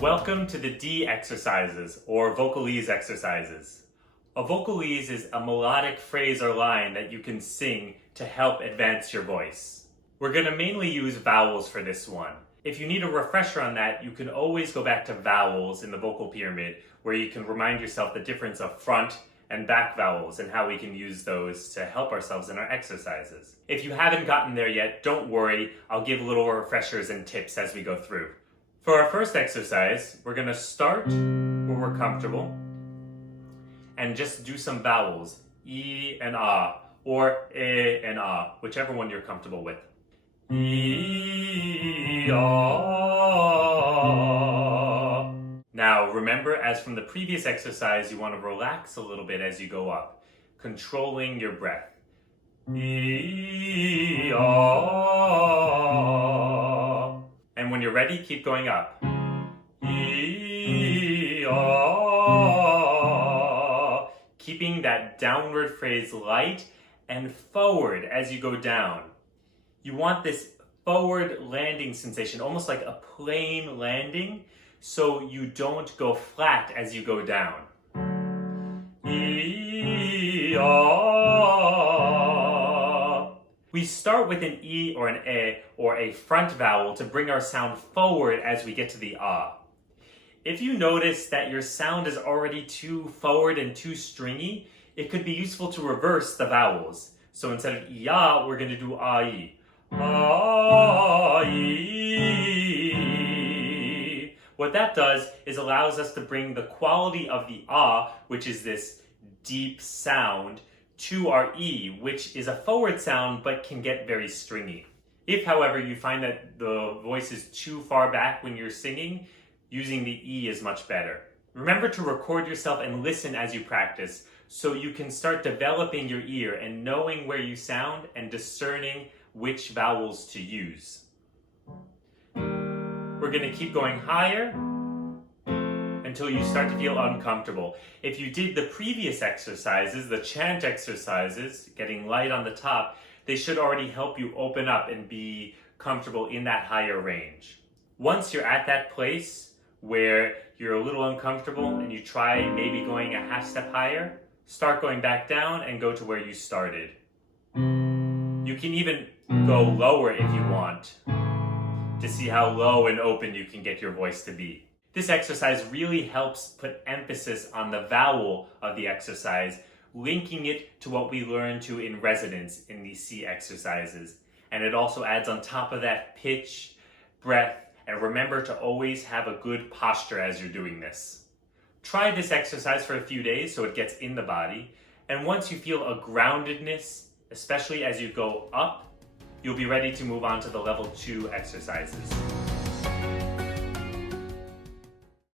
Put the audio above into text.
Welcome to the D exercises, or vocalese exercises. A vocalese is a melodic phrase or line that you can sing to help advance your voice. We're going to mainly use vowels for this one. If you need a refresher on that, you can always go back to vowels in the vocal pyramid, where you can remind yourself the difference of front and back vowels and how we can use those to help ourselves in our exercises. If you haven't gotten there yet, don't worry, I'll give little refreshers and tips as we go through. For our first exercise, we're going to start where we're comfortable and just do some vowels, E and Ah, or E and Ah, whichever one you're comfortable with. E, Ah. Now remember, as from the previous exercise, you want to relax a little bit as you go up, controlling your breath. E, Ah. And when you're ready, keep going up. E, ah. Keeping that downward phrase light and forward as you go down. You want this forward landing sensation, almost like a plane landing, so you don't go flat as you go down. E, ah. We start with an E or an A or a front vowel to bring our sound forward as we get to the Ah. If you notice that your sound is already too forward and too stringy, it could be useful to reverse the vowels. So instead of Ya, we're going to do A-E. A-E. What that does is allows us to bring the quality of the Ah, which is this deep sound, to our E, which is a forward sound but can get very stringy. If, however, you find that the voice is too far back when you're singing, using the E is much better. Remember to record yourself and listen as you practice so you can start developing your ear and knowing where you sound and discerning which vowels to use. We're going to keep going higher until you start to feel uncomfortable. If you did the previous exercises, the chant exercises, getting light on the top, they should already help you open up and be comfortable in that higher range. Once you're at that place where you're a little uncomfortable and you try maybe going a half step higher, start going back down and go to where you started. You can even go lower if you want to see how low and open you can get your voice to be. This exercise really helps put emphasis on the vowel of the exercise, linking it to what we learn to in residence in these C exercises. And it also adds on top of that pitch, breath, and remember to always have a good posture as you're doing this. Try this exercise for a few days so it gets in the body. And once you feel a groundedness, especially as you go up, you'll be ready to move on to the level 2 exercises.